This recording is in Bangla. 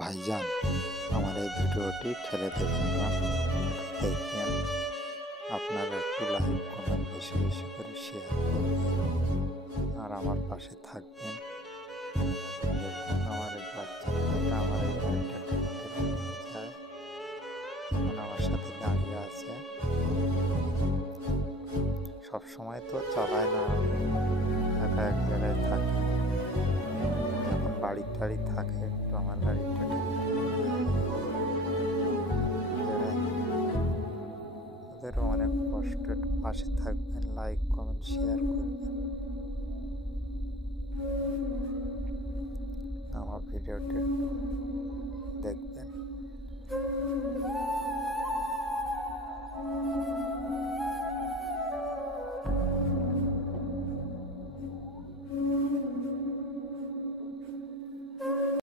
ভাইজান, আমার এই ভিডিওটি ছেড়ে দেবেন না, দেখবেন। আপনারা একটু লাইক কমেন্ট বেশি বেশি করে শেয়ার করবেন আর আমার পাশে থাকবেন। দেখুন আমার এই বাচ্চা মেয়েটা আমার এই গাড়িটা ঠেলে ঠেলে নিয়ে যায়, এখন আমার সাথে দাঁড়িয়ে আছে। সবসময় তো চালায় না, একা এক জায়গায় থাকে। যখন বাড়ি টাড়ি থাকে একটু আমার গাড়িটা ওদেরও অনেক কষ্ট, একটু পাশে থাকবেন, লাইক কমেন্ট শেয়ার করবেন। আমার ভিডিওটি একটু